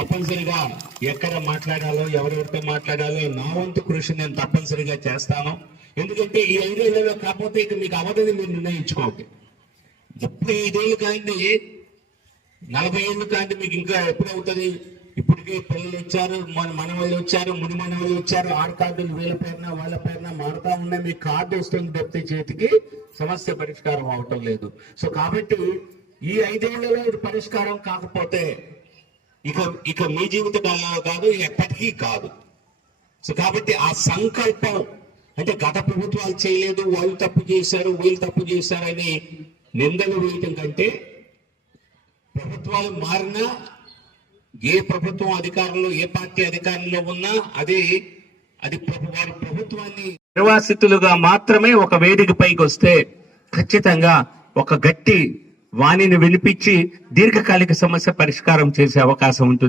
తప్పనిసరిగా ఎక్కడ మాట్లాడాలో ఎవరెవరితో మాట్లాడాలో నా వంతు కృషి నేను తప్పనిసరిగా చేస్తాను. ఎందుకంటే ఈ 5 ఏళ్లలో కాకపోతే ఇక మీకు అవదని మీరు నిర్ణయించుకోండి. 35 ఏళ్ళు కానీ 40 ఏళ్ళు కానీ మీకు ఇంకా ఎప్పుడవుతుంది? ఇప్పటికే పిల్లలు వచ్చారు, మనవాళ్ళు వచ్చారు, ముని మనవాళ్ళు వచ్చారు. ఆరు కార్డులు వీళ్ళ పేరున వాళ్ళ పేరున మారుతా ఉన్నాయి. మీకు కార్డు వస్తుంది తప్పితే చేతికి సమస్య పరిష్కారం అవటం లేదు. సో కాబట్టి ఈ 5 ఏళ్లలో ఇది పరిష్కారం కాకపోతే ఇక మీ జీవిత కాలంలో కాదు, ఎప్పటికీ కాదు. సో కాబట్టి ఆ సంకల్పం అంటే గత ప్రభుత్వాలు చేయలేదు, వాళ్ళు తప్పు చేశారు, వీళ్ళు తప్పు చేశారని నిందలు వేయటం కంటే ప్రభుత్వాలు మారినా ఏ ప్రభుత్వం అధికారంలో ఏ పార్టీ అధికారంలో ఉన్నా అది వారి ప్రభుత్వాన్ని నిర్వాసితులుగా మాత్రమే ఒక వేదిక పైకి వస్తే ఖచ్చితంగా ఒక గట్టి వాణిని వినిపించి దీర్ఘకాలిక సమస్య పరిష్కారం చేసే అవకాశం ఉంటుంది.